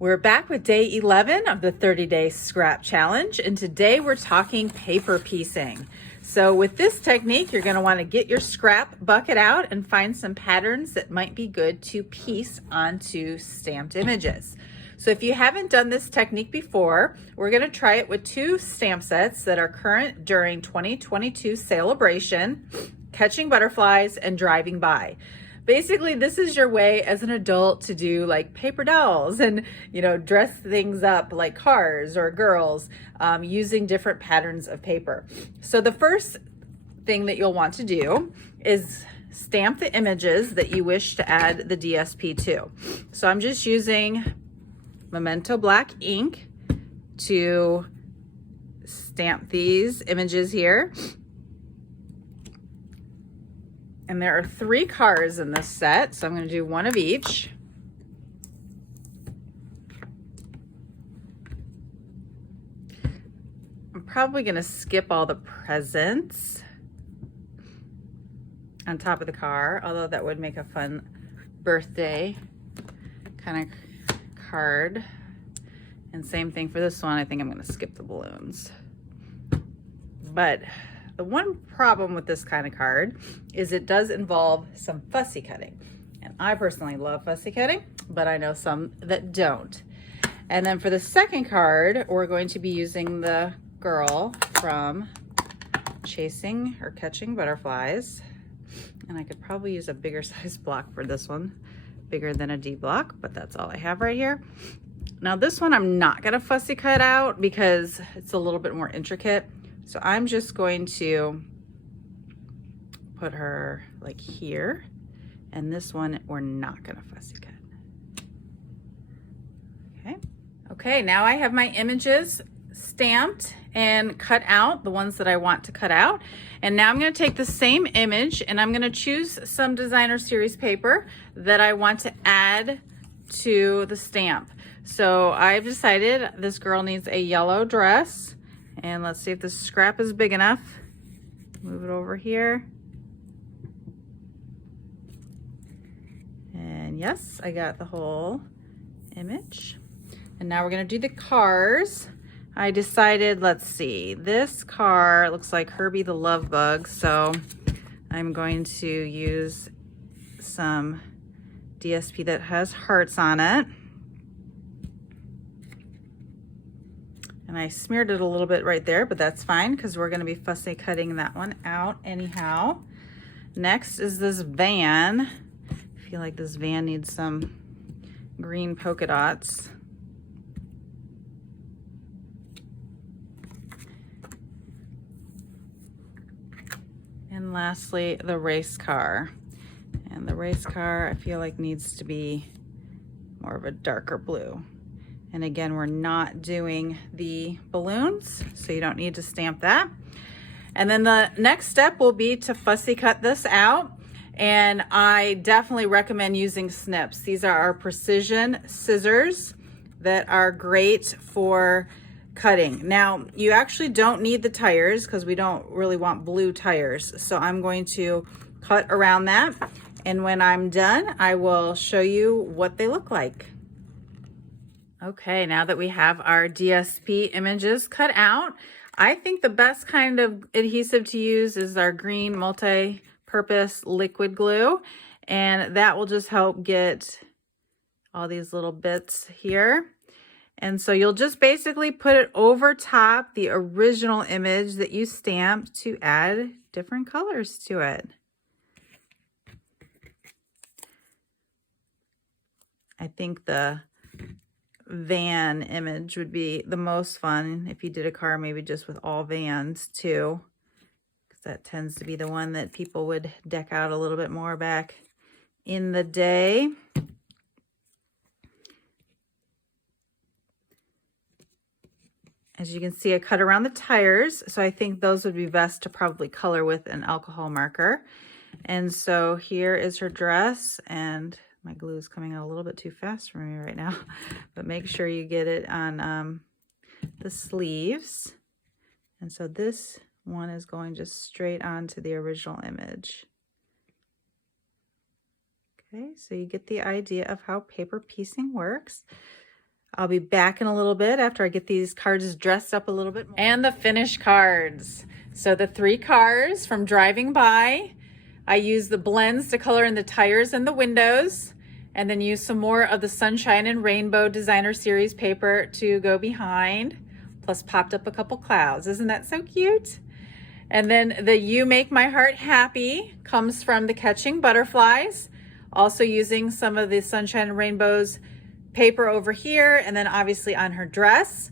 We're back with day 11 of the 30-day scrap challenge, and today we're talking paper piecing. So with this technique, you're going to want to get your scrap bucket out and find some patterns that might be good to piece onto stamped images. So if you haven't done this technique before, we're going to try it with two stamp sets that are current during 2022 Celebration, Catching Butterflies and Driving By. Basically, this is your way as an adult to do like paper dolls and, dress things up like cars or girls using different patterns of paper. So the first thing that you'll want to do is stamp the images that you wish to add the DSP to. So I'm just using Memento black ink to stamp these images here. And there are 3 cars in this set, so I'm going to do one of each. I'm probably going to skip all the presents on top of the car, although that would make a fun birthday kind of card. And same thing for this one. I think I'm going to skip the balloons. But the one problem with this kind of card is it does involve some fussy cutting. And I personally love fussy cutting, but I know some that don't. And then for the second card, we're going to be using the girl from Catching Butterflies. And I could probably use a bigger size block for this one, bigger than a D block, but that's all I have right here. Now this one I'm not gonna fussy cut out because it's a little bit more intricate. So I'm just going to put her like here, and this one we're not gonna fussy cut. Okay, now I have my images stamped and cut out, the ones that I want to cut out. And now I'm gonna take the same image and I'm gonna choose some designer series paper that I want to add to the stamp. So I've decided this girl needs a yellow dress. And let's see if the scrap is big enough. Move it over here. And yes, I got the whole image. And now we're gonna do the cars. I decided, let's see, this car looks like Herbie the Love Bug, so I'm going to use some DSP that has hearts on it. And I smeared it a little bit right there, but that's fine because we're gonna be fussy cutting that one out anyhow. Next is this van. I feel like this van needs some green polka dots. And lastly, the race car. And the race car I feel like needs to be more of a darker blue. And again, we're not doing the balloons, so you don't need to stamp that. And then the next step will be to fussy cut this out. And I definitely recommend using snips. These are our precision scissors that are great for cutting. Now, you actually don't need the tires because we don't really want blue tires. So I'm going to cut around that. And when I'm done, I will show you what they look like. Okay, now that we have our DSP images cut out, I think the best kind of adhesive to use is our green multi-purpose liquid glue, and that will just help get all these little bits here. And so you'll just basically put it over top the original image that you stamped to add different colors to it. I think the van image would be the most fun if you did a car maybe just with all vans too, because that tends to be the one that people would deck out a little bit more back in the day. As you can see, I cut around the tires, so I think those would be best to probably color with an alcohol marker. And so here is her dress, and my glue is coming out a little bit too fast for me right now, but make sure you get it on the sleeves. And so this one is going just straight onto the original image. Okay, so you get the idea of how paper piecing works. I'll be back in a little bit after I get these cards dressed up a little bit more. And the finished cards. So the 3 cars from driving by. I use the blends to color in the tires and the windows, and then use some more of the Sunshine and Rainbow Designer Series paper to go behind, plus popped up a couple clouds. Isn't that so cute? And then the You Make My Heart Happy comes from the Catching Butterflies, also using some of the Sunshine and Rainbows paper over here, and then obviously on her dress.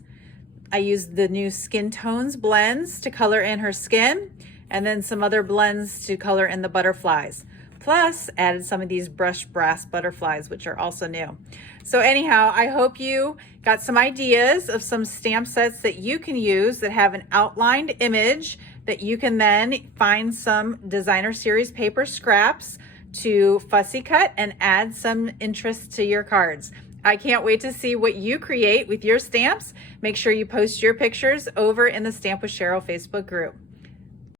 I used the new Skin Tones blends to color in her skin, and then some other blends to color in the butterflies. Plus added some of these brushed brass butterflies, which are also new. So anyhow, I hope you got some ideas of some stamp sets that you can use that have an outlined image that you can then find some Designer Series paper scraps to fussy cut and add some interest to your cards. I can't wait to see what you create with your stamps. Make sure you post your pictures over in the Stamp with Cheryl Facebook group.